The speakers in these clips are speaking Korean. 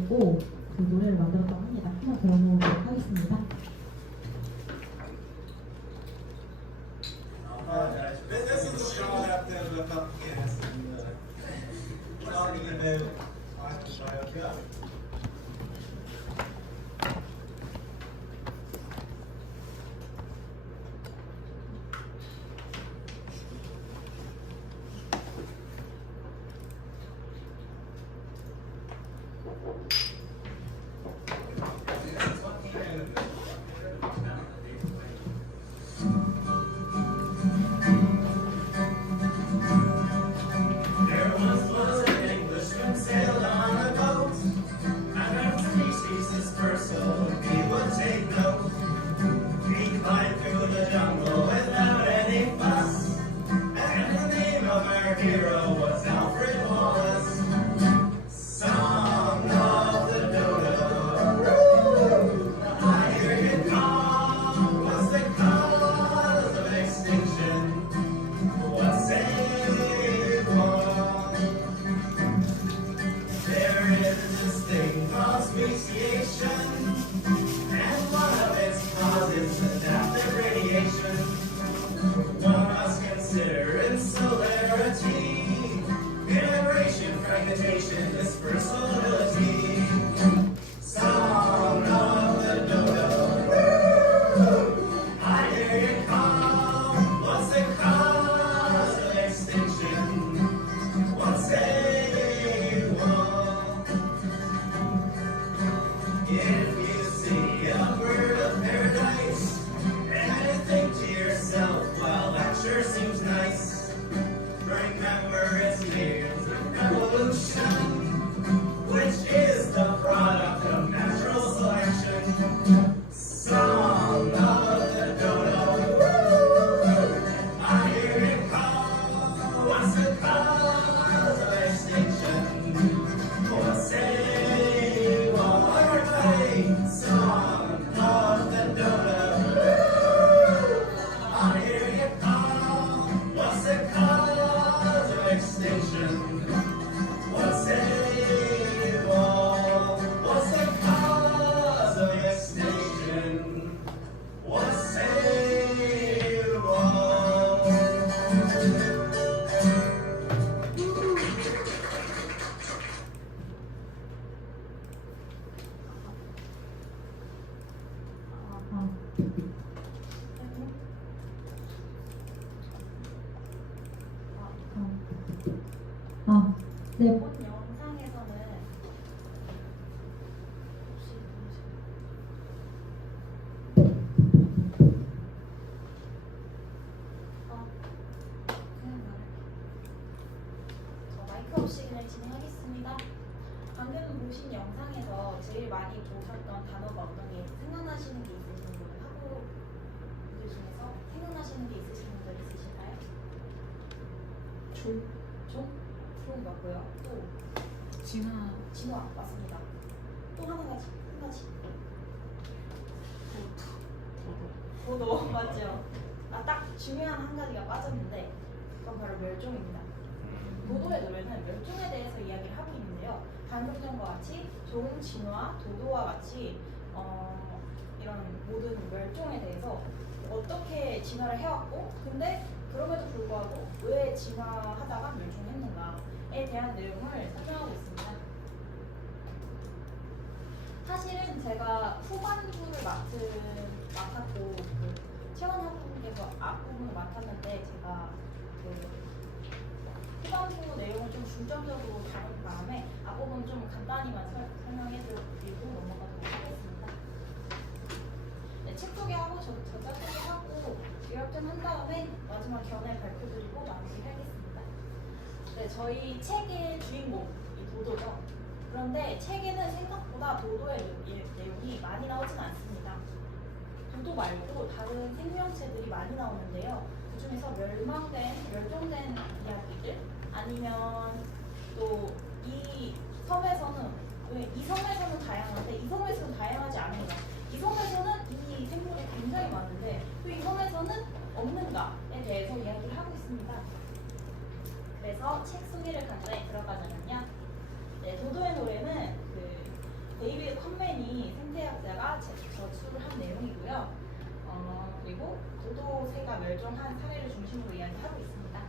고 그 노래를 만들었다고 합니다. 한번 들어보도록 하겠습니다. This is a shot at the yes, talking about biopia. 네. 영상에서는 마이크 없이 그냥 진행하겠습니다. 방금 보신 영상에서 제일 많이 보셨던 단어가 어떤 게 생각나시는 게 있으신 분들, 학우분들 중에서 생각나시는 게 있으신 분들 있으실까요? 종 맞고요. 또 진화 맞습니다. 또 한 가지 도도 맞죠. 딱 중요한 한 가지가 빠졌는데 그건 바로 멸종입니다. 도도의 노래는 멸종에 대해서 이야기를 하고 있는데요. 방금 전과 같이 종, 진화, 도도와 같이 이런 모든 멸종에 대해서 어떻게 진화를 해왔고, 근데 그럼에도 불구하고 왜 진화하다가 멸종했는가에 대한 내용을 설명하고 있습니다. 사실은 제가 후반부를 맡았고 채원학부님께서 앞부분을 맡았는데, 제가 후반부 내용을 좀 중점적으로 다룬 다음에 앞부분 좀 간단히만 설명해드리고 넘어가도록 하겠습니다. 네, 책 소개하고 저자 소개하고 요약좀 한 다음에 마지막 견해 발표드리고 마무리하겠습니다. 네, 저희 책의 주인공이 도도죠. 그런데 책에는 생각보다 도도의 내용이 많이 나오진 않습니다. 도도 말고 다른 생명체들이 많이 나오는데요. 그 중에서 멸종된 이야기들, 아니면 또 이 섬에서는 다양한데 이 섬에서는 다양하지 않은가, 이 섬에서는 이 생물이 굉장히 많은데 또 이 섬에서는 없는가에 대해서 이야기를 하고 있습니다. 그래서 책 소개를 간단히 들어가자면요. 네, 도도의 노래는 데이비드 컨맨이 생태학자가 저술을 한 내용이고요. 그리고 도도새가 멸종한 사례를 중심으로 이야기하고 있습니다.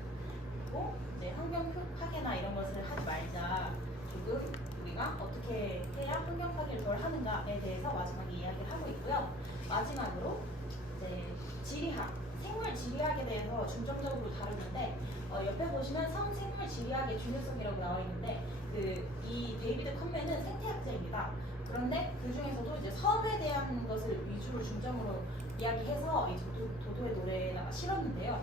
그리고 이제 환경 파괴나 이런 것을 하지 말자. 조금 우리가 어떻게 해야 환경 파괴를 덜 하는가에 대해서 마지막에 이야기를 하고 있고요. 마지막으로 이제 지리학, 생물 지리학에 대해서 중점적으로 다루는데 옆에 보시면 성생물 지리학의 중요성이라고 나와 있는데 이 데이비드 컨맨은 생태학자입니다. 그런데 그 중에서도 이제 섬에 대한 것을 위주로 중점으로 이야기해서 이 도도의 노래에다가 실었는데요.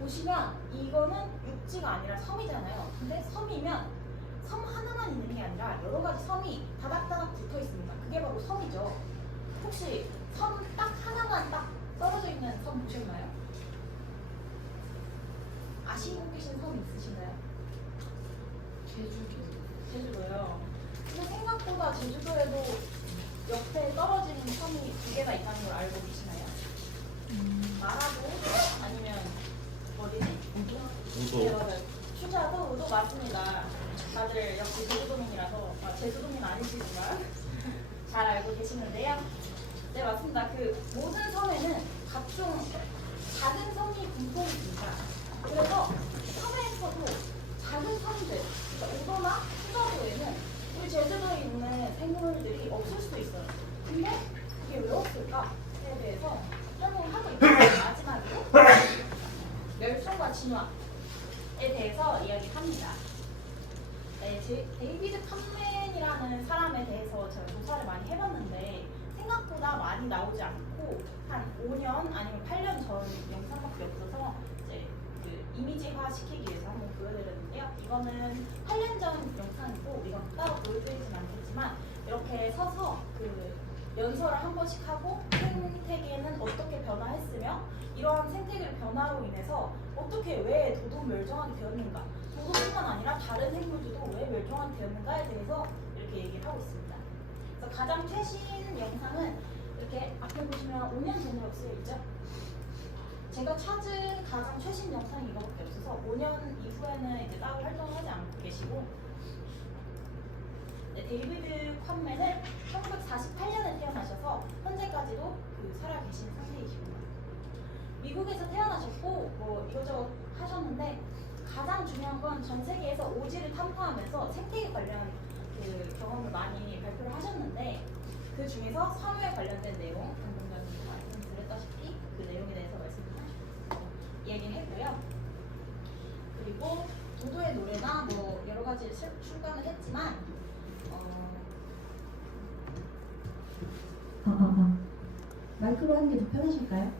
보시면 이거는 육지가 아니라 섬이잖아요. 근데 섬이면 섬 하나만 있는 게 아니라 여러 가지 섬이 다닥다닥 붙어 있습니다. 그게 바로 섬이죠. 혹시 섬 딱 하나만 딱 떨어져 있는 섬 보셨나요? 아시고 계신 섬 있으신가요? 제주도요. 근데 생각보다 제주도에도 옆에 떨어진 섬이 2개가 있다는 걸 알고 계시나요? 마라도 아니면 어디지? 우도. 네, 맞아요. 추자도 우도 맞습니다. 다들 역시 제주도민이라서 제주도민 아니시지만 잘 알고 계시는데요. 네, 맞습니다. 그 모든 섬에는 각종 작은 섬이 분포해 있습니다. 그래서 섬에서도 작은 섬들, 그러니까 우도나 추자도에는 우리 제주도에 있는 생물들이 없을 수도 있어요. 근데 이게 왜 없을까에 대해서 설명을 하고 있고요. 마지막으로 멸종과 진화에 대해서 이야기합니다. 네, 데이비드 컨맨이라는 사람에 대해서 제가 조사를 많이 해봤는데 생각보다 많이 나오지 않고 한 5년 아니면 8년 전 영상밖에 없어서 이제 그 이미지화 시키기 위해서 한번 보여드렸는데요. 이거는 8년 전 영상이고 이건 따로 보여드리진 않겠지만 이렇게 서서 그 연설을 한 번씩 하고 생태계는 어떻게 변화했으며 이러한 생태계 변화로 인해서 어떻게 왜 도도 멸종하게 되었는가, 도도뿐만 아니라 다른 생물들도 왜 멸종하게 되었는가에 대해서 이렇게 얘기를 하고 있습니다. 그래서 가장 최신 영상은 이렇게 앞에 보시면 5년 전으로 쓰여있죠. 제가 찾은 가장 최신 영상이 이거밖에 없어서 5년 이후에는 이제 따로 활동을 하지 않고 계시고, 네, 데이비드 컨맨은 1948년에 태어나셔서 현재까지도 살아 계신 상태이십니다. 미국에서 태어나셨고 뭐 이것저것 하셨는데 가장 중요한 건 전 세계에서 오지를 탐구하면서 생태계 관련 그 경험을 많이 발표를 하셨는데 그 중에서 섬유에 관련된 내용, 방금 전에 말씀드렸다시피 그 내용에 대해서 얘기를 했고요. 그리고 도도의 노래나 뭐 여러 가지 출간을 했지만 마이크로 하는 게 더 편하실까요?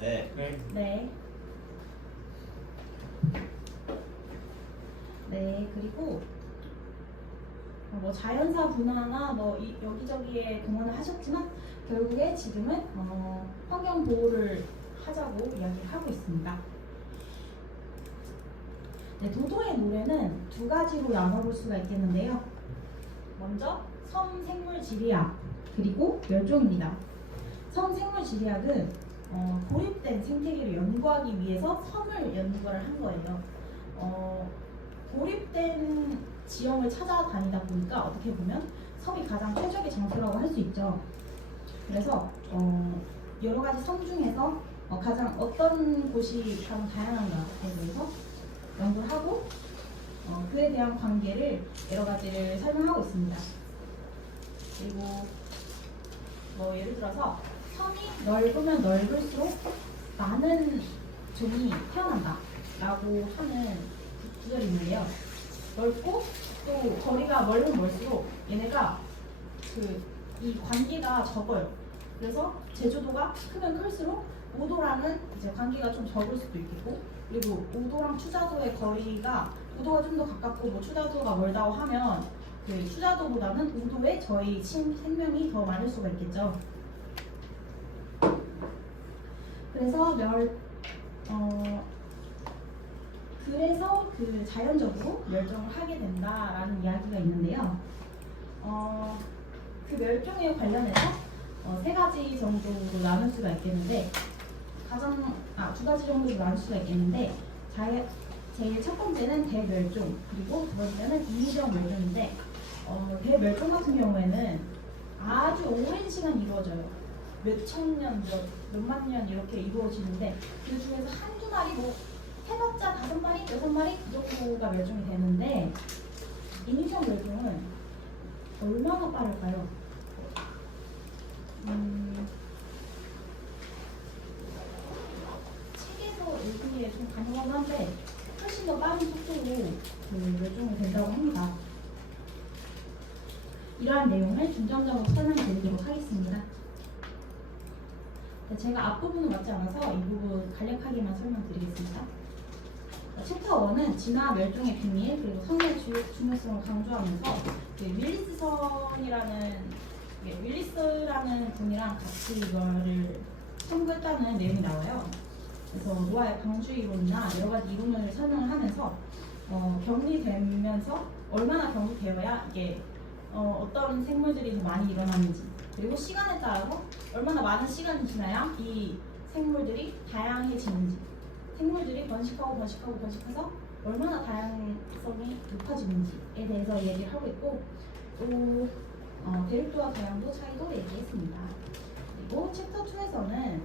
네. 네. 네, 그리고 뭐 자연사 분화나 뭐 여기저기에 공헌을 하셨지만 결국에 지금은 환경 보호를 하자고 이야기를 하고 있습니다. 네, 도도의 노래는 두 가지로 나눠볼 수가 있겠는데요. 먼저 섬 생물 지리학 그리고 멸종입니다. 섬 생물 지리학은 고립된 생태계를 연구하기 위해서 섬을 연구를 한 거예요. 고립된 지형을 찾아다니다 보니까 어떻게 보면 섬이 가장 최적의 장소라고 할 수 있죠. 그래서 여러 가지 섬 중에서 가장 어떤 곳이 가장 다양한가에 대해서 연구를 하고 그에 대한 관계를 여러 가지를 설명하고 있습니다. 그리고 뭐 예를 들어서 섬이 넓으면 넓을수록 많은 종이 태어난다 라고 하는 구절이 있는데요. 넓고 또 거리가 멀면 멀수록 얘네가 이 관계가 적어요. 그래서 제주도가 크면 클수록 우도랑은 이제 관계가 좀 적을 수도 있겠고, 그리고 우도랑 추자도의 거리가 우도가 좀 더 가깝고 뭐 추자도가 멀다고 하면 그 추자도보다는 우도에 저희 생명이 더 많을 수가 있겠죠. 그래서 그래서 그 자연적으로 멸종을 하게 된다라는 이야기가 있는데요. 그 멸종에 관련해서 세 가지 정도로 나눌 수가 있겠는데 두 가지 정도로 나눌 수가 있겠는데 제일 첫 번째는 대멸종, 그리고 두 번째는 인위적 멸종인데 대멸종 같은 경우에는 아주 오랜 시간 이루어져요. 몇천 년, 몇만 년 이렇게 이루어지는데 그 중에서 한두 마리 뭐 해봤자 5마리, 6마리 그 정도가 멸종이 되는데 인위적 멸종은 얼마나 빠를까요? 책에서 읽기에 좀 가능한데 훨씬 더 빠른 속도로 멸종이 된다고 합니다. 이러한 내용을 중점적으로 설명드리도록 하겠습니다. 제가 앞부분은 맞지 않아서 이 부분 간략하게만 설명드리겠습니다. 챕터 1은 진화 멸종의 비밀 그리고 선의 중요성을 강조하면서 윌리스라는 분이랑 같이 이거를 탐구했다는 내용이 나와요. 그래서 노아의 방주 이론이나 여러 가지 이론을 설명을 하면서 격리되면서 얼마나 격리되어야 이게 어떤 생물들이 더 많이 일어나는지 그리고 시간에 따라서 얼마나 많은 시간이 지나야 이 생물들이 다양해지는지 생물들이 번식해서 얼마나 다양성이 높아지는지에 대해서 얘기를 하고 있고 또 대륙도와 다양도 차이도 얘기했습니다. 그리고 챕터 2에서는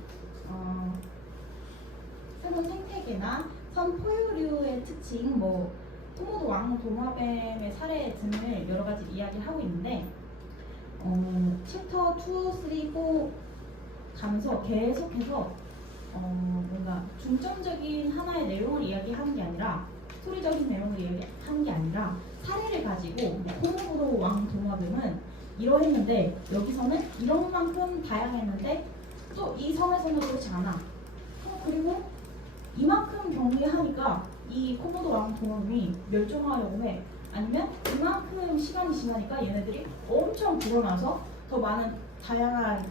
새로운 생태계나 선 포유류의 특징, 코모도 왕 도마뱀의 사례 등을 여러 가지 이야기를 하고 있는데 챕터 2, 3, 4 가면서 계속해서 뭔가 중점적인 하나의 내용을 이야기하는 게 아니라 스토리적인 내용을 이야기하는 게 아니라 사례를 가지고 코모도 왕 도마뱀은 이러했는데 여기서는 이런 만큼 다양했는데 또 이 섬에서는 그렇지 않아. 그리고 이만큼 격리하니까 이 코모도 왕 도마뱀이 멸종하려고 해. 아니면 이만큼 시간이 지나니까 얘네들이 엄청 불어나서 더 많은 다양한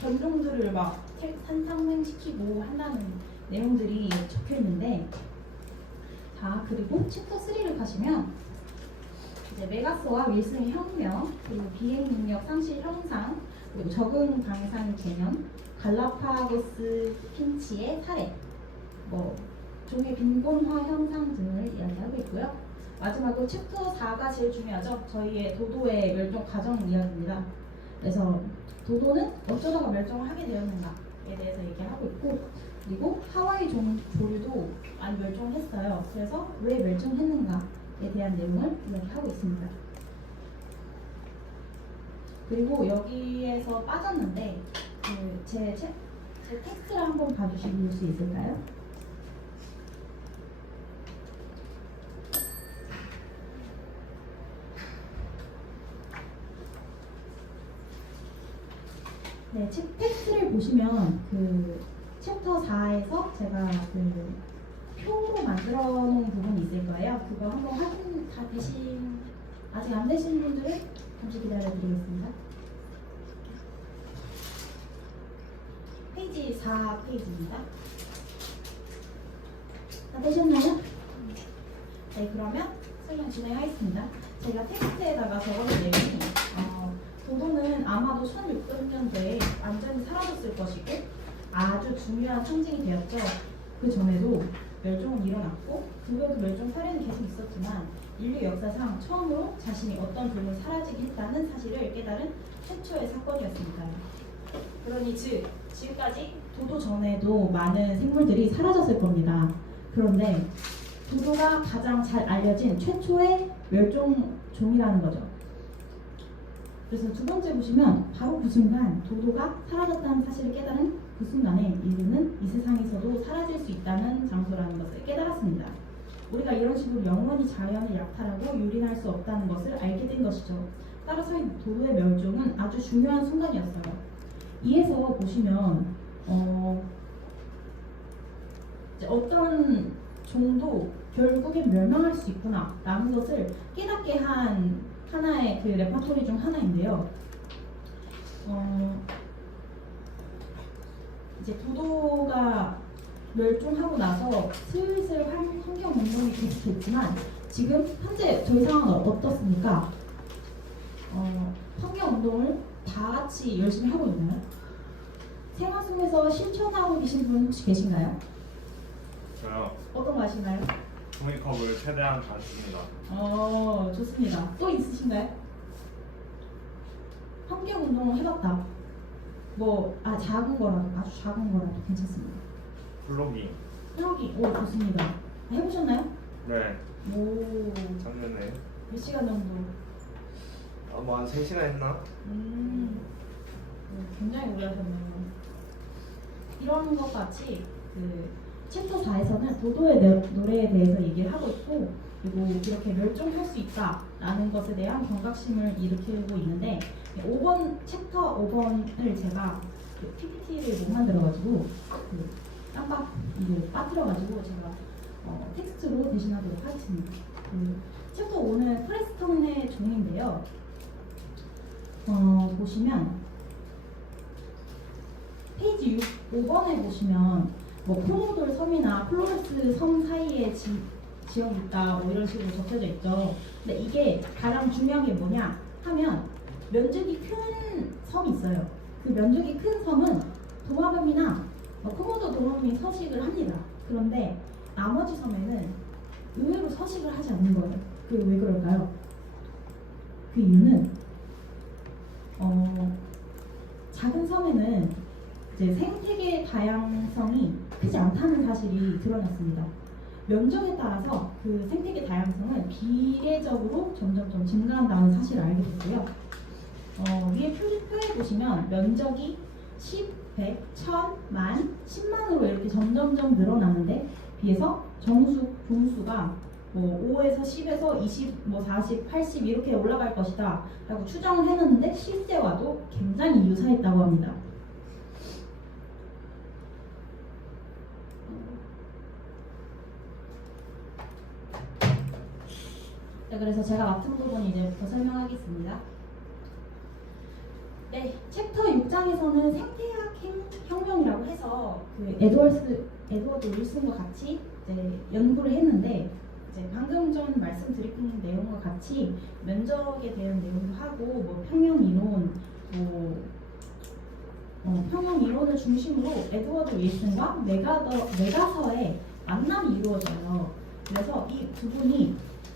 변종들을 막 산상생시키고 한다는 내용들이 적혀 있는데 자 그리고 챕터 3를 가시면 이제 메가스와 윌슨의 혁명 그리고 비행 능력 상실 형상 그리고 적응 방해상 개념 갈라파고스 핀치의 사례 종의 빈곤화 현상 등을 이야기하고 있고요. 마지막으로 챕터 4가 제일 중요하죠. 저희의 도도의 멸종 과정 이야기입니다. 그래서 도도는 어쩌다가 멸종을 하게 되었는가에 대해서 얘기하고 있고 그리고 하와이 조류도 많이 멸종했어요. 그래서 왜 멸종했는가에 대한 내용을 이야기하고 있습니다. 그리고 여기에서 빠졌는데 제 텍스트를 한번 봐주실 수 있을까요? 네, 텍스트를 보시면 챕터 4에서 제가 표로 만들어 놓은 부분이 있을 거예요. 그거 한번 확인 다 되신 아직 안 되신 분들은 잠시 기다려 드리겠습니다. 페이지 4페이지입니다. 다 되셨나요? 네, 그러면 설명 진행하겠습니다. 제가 텍스트에다가 적어놓은 내용이 도도는 아마도 1600년대에 완전히 사라졌을 것이고 아주 중요한 상징이 되었죠. 그 전에도 멸종은 일어났고 그 후에도 멸종 사례는 계속 있었지만 인류 역사상 처음으로 자신이 어떤 종이 사라지게 했다는 사실을 깨달은 최초의 사건이었습니다. 그러니 지금까지 도도 전에도 많은 생물들이 사라졌을 겁니다. 그런데 도도가 가장 잘 알려진 최초의 멸종종이라는 거죠. 그래서 두 번째 보시면 바로 그 순간 도도가 사라졌다는 사실을 깨달은 그 순간에 인류는 이 세상에서도 사라질 수 있다는 장소라는 것을 깨달았습니다. 우리가 이런 식으로 영원히 자연을 약탈하고 유린할 수 없다는 것을 알게 된 것이죠. 따라서 이 도도의 멸종은 아주 중요한 순간이었어요. 이에서 보시면 이제 어떤 종도 결국엔 멸망할 수 있구나 라는 것을 깨닫게 한 하나의 레퍼토리 중 하나인데요. 이제 도도가 멸종하고 나서 슬슬 환경 운동이 계속됐지만 지금 현재 저희 상황은 어떻습니까? 환경 운동을 다 같이 열심히 하고 있나요? 생활 속에서 실천하고 계신 분 혹시 계신가요? 저요. 어떤 거 하시나요? 종이컵을 최대한 잘 씁니다. 좋습니다. 또 있으신가요? 환경 운동을 해봤다. 작은 거라도, 아주 작은 거라도 괜찮습니다. 블로깅. 플로깅, 좋습니다. 해보셨나요? 네. 오, 작년에 몇 시간 정도? 한 3시간 했나? 굉장히 오래 하셨네요. 이런 것 같이 그 챕터 4에서는 도도의 노래에 대해서 얘기를 하고 있고, 그리고 이렇게 멸종할 수 있다라는 것에 대한 경각심을 일으키고 있는데, 5번 챕터 5번을 제가 그 PPT를 못 만들어가지고 깜빡 이게 빠뜨려가지고 제가 텍스트로 대신하도록 하겠습니다. 챕터 5는 프레스턴의 종인데요. 보시면 페이지 5번에 보시면 코모돌 섬이나 플로레스 섬 사이에 지역이 있다 이런 식으로 적혀져 있죠. 근데 이게 가장 중요한 게 뭐냐 하면 면적이 큰 섬이 있어요. 그 면적이 큰 섬은 도마뱀이나 코모도 도마뱀이 서식을 합니다. 그런데 나머지 섬에는 의외로 서식을 하지 않는 거예요. 그게 왜 그럴까요? 그 이유는 작은 섬에는 이제 생태계 다양성이 크지 않다는 사실이 드러났습니다. 면적에 따라서 그 생태계 다양성은 비례적으로 점점 증가한다는 사실을 알게 됐고요. 위에 표에 보시면 면적이 10, 100, 1000, 만, 10만으로 이렇게 점점점 늘어나는데 비해서 종수가 5에서 10에서 20, 40, 80 이렇게 올라갈 것이다 라고 추정을 해놨는데 실제와도 굉장히 유사했다고 합니다. 네, 그래서 제가 맡은 부분 이제부터 설명하겠습니다. 네, 챕터 6장에서는 생태학 혁명이라고 해서 그 에드워드 윌슨과 같이 이제 연구를 했는데 이제 방금 전 말씀드린 내용과 같이 면적에 대한 내용도 하고 평형 이론, 평형 이론을 중심으로 에드워드 윌슨과 메가서의 만남이 이루어져요. 그래서 이 두 분이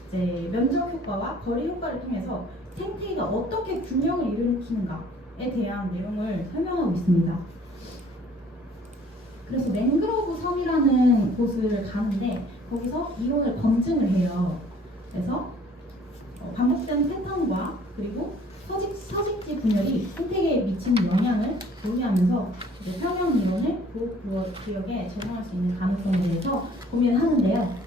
이제 면적 효과와 거리 효과를 통해서 생태계가 어떻게 균형을 일으키는가에 대한 내용을 설명하고 있습니다. 그래서 맹그로브 섬이라는 곳을 가는데 거기서 이론을 검증을 해요. 그래서 반복되는 패턴과 그리고 서식지 분열이 생태계에 미치는 영향을 논의하면서 이제 평형 이론을 보호 구역에 적용할 수 있는 가능성에 대해서 고민을 하는데요.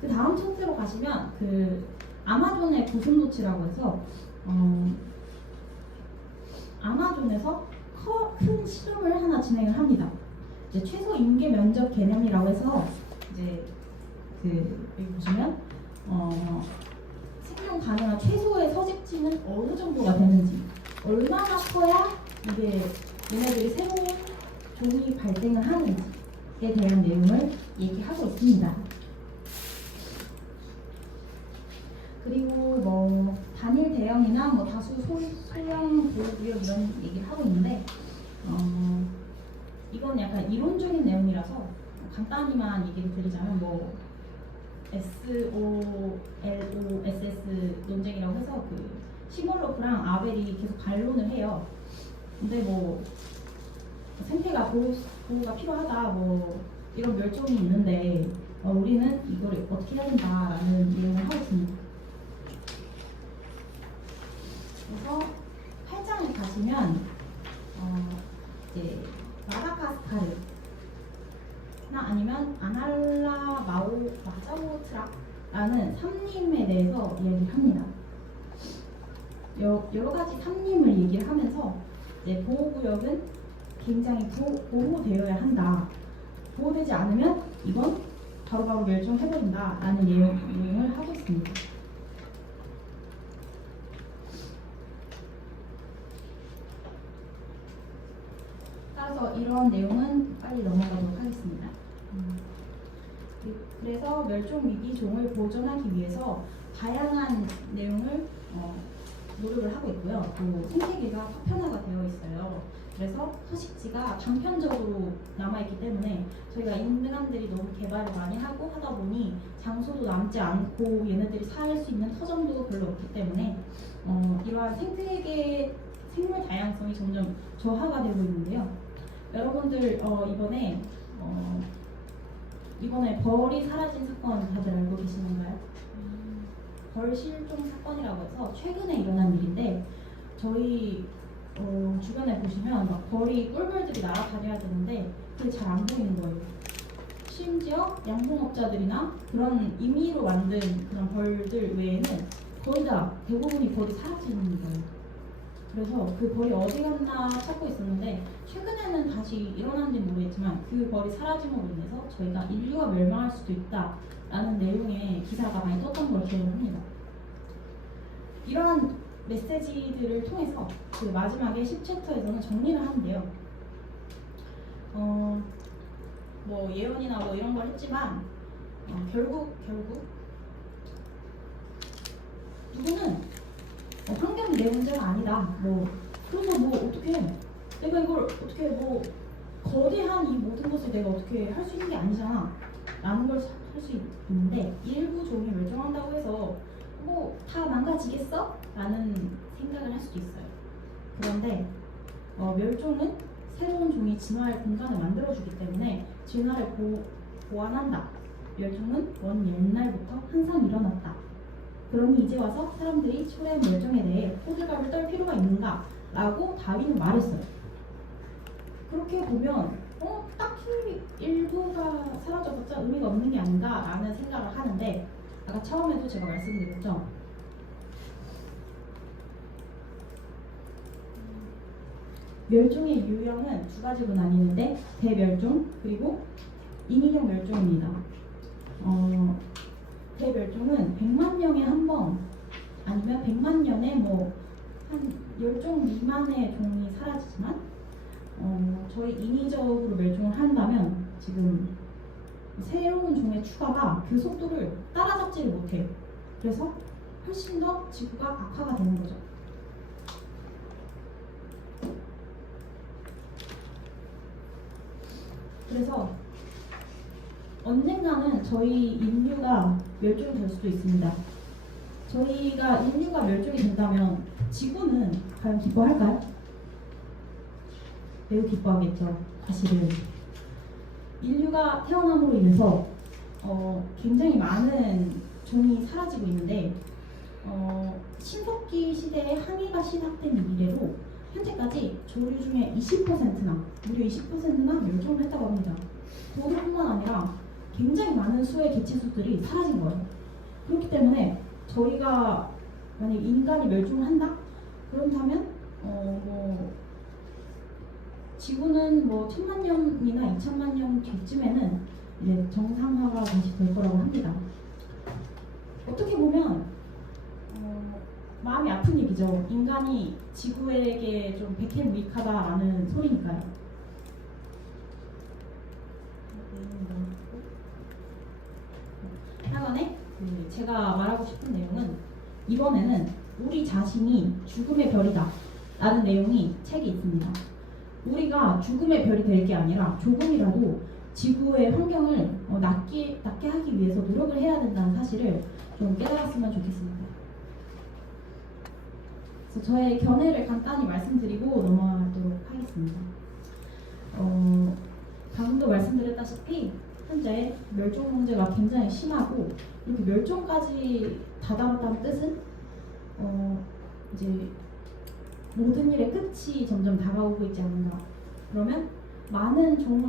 그 다음 챕터로 가시면 그 아마존의 고슴도치라고 해서 아마존에서 큰 실험을 하나 진행을 합니다. 이제 최소 임계 면적 개념이라고 해서 이제 여기 보시면 생존 가능한 최소의 서식지는 어느 정도가 되는지, 얼마나 커야 이게 얘네들이 새로운 종이 발생을 하는지에 대한 내용을 얘기하고 있습니다. 그리고 단일 대형이나 다수 소형 보호구역 이런 얘기를 하고 있는데 이건 약간 이론적인 내용이라서 간단히만 얘기를 드리자면 SOLOSS 논쟁이라고 해서 그 시몰로프랑 아벨이 계속 반론을 해요. 근데 생태가 보호가 필요하다 이런 멸종이 있는데 우리는 이걸 어떻게 해야 된다라는 내용을 하고 있습니다. 그래서 8장에 가시면 이제 마다가스카르나 아니면 아날라 마자오트라라는 삼림에 대해서 이야기를 합니다. 여러 가지 삼림을 얘기를 하면서 이제 보호구역은 굉장히 보호되어야 한다. 보호되지 않으면 이건 바로바로 멸종해버린다라는 내용을 하고 있습니다. 따라서 이런 내용은 빨리 넘어가도록 하겠습니다. 그래서 멸종위기 종을 보존하기 위해서 다양한 내용을 노력을 하고 있고요. 또 생태계가 파편화가 되어 있어요. 그래서 서식지가 단편적으로 남아있기 때문에 저희가 인간들이 너무 개발을 많이 하고 하다 보니 장소도 남지 않고 얘네들이 살 수 있는 터전도 별로 없기 때문에 이러한 생태계 생물 다양성이 점점 저하가 되고 있는데요. 여러분들 이번에 벌이 사라진 사건 다들 알고 계시는가요? 벌 실종 사건이라고 해서 최근에 일어난 일인데 저희 주변에 보시면 막 벌이 꿀벌들이 날아다녀야 되는데 그게 잘 안 보이는 거예요. 심지어 양봉업자들이나 그런 임의로 만든 그런 벌들 외에는 거의 다 대부분이 벌이 사라지는 거예요. 그래서 그 벌이 어디 갔나 찾고 있었는데 최근에는 다시 일어났는지 모르겠지만 그 벌이 사라짐으로 인해서 저희가 인류가 멸망할 수도 있다라는 내용의 기사가 많이 떴던 걸 기억합니다. 이러한 메시지들을 통해서 그 마지막에 10챕터에서는 정리를 하는데요. 뭐 예언이나 뭐 이런 걸 했지만 결국 누구는 환경이 내 문제가 아니다. 그래서 어떻게 내가 이걸 어떻게 거대한 이 모든 것을 내가 어떻게 할 수 있는 게 아니잖아. 라는 걸 할 수 있는데 일부 종이 멸종한다고 해서 다 망가지겠어? 라는 생각을 할 수도 있어요. 그런데 멸종은 새로운 종이 진화할 공간을 만들어주기 때문에 진화를 보완한다. 멸종은 먼 옛날부터 항상 일어났다. 그러니 이제 와서 사람들이 초래한 멸종에 대해 호들갑을 떨 필요가 있는가? 라고 다윈은 말했어요. 그렇게 보면 딱히 일부가 사라져봤자 의미가 없는 게 아닌가? 라는 생각을 하는데 아까 처음에도 제가 말씀드렸죠. 멸종의 유형은 두 가지로 나뉘는데 대멸종 그리고 인위적 멸종입니다. 대멸종은 100만 년에 한 번 아니면 100만 년에 한 10종 미만의 종이 사라지지만 저희 인위적으로 멸종을 한다면 지금 새로운 종의 추가가 그 속도를 따라잡지를 못해요. 그래서 훨씬 더 지구가 악화가 되는 거죠. 그래서 언젠가는 저희 인류가 멸종이 될 수도 있습니다. 저희가 인류가 멸종이 된다면 지구는 과연 기뻐할까요? 매우 기뻐하겠죠. 사실은 인류가 태어남으로 인해서 굉장히 많은 종이 사라지고 있는데 신석기 시대에 항해가 시작된 이래로 현재까지 조류 중에 20%나 무려 20%나 멸종을 했다고 합니다. 도류뿐만 아니라 굉장히 많은 수의 개체수들이 사라진 거예요. 그렇기 때문에 저희가 만약 인간이 멸종을 한다? 그렇다면 지구는 1000만 년이나 2000만 년 뒤쯤에는 이제 정상화가 다시 될 거라고 합니다. 어떻게 보면 마음이 아픈 얘기죠. 인간이 지구에게 좀 백해무익하다라는 소리니까요. 하여간에 제가 말하고 싶은 내용은 이번에는 우리 자신이 죽음의 별이다 라는 내용이 책에 있습니다. 우리가 죽음의 별이 될 게 아니라 조금이라도 지구의 환경을 낫게 하기 위해서 노력을 해야 된다는 사실을 좀 깨달았으면 좋겠습니다. 그래서 저의 견해를 간단히 말씀드리고 넘어가도록 하겠습니다. 방금도 말씀드렸다시피 현재 멸종 문제가 굉장히 심하고 이렇게 멸종까지 다다랐다는 뜻은 이제 모든 일의 끝이 점점 다가오고 있지 않는가. 그러면 많은 종을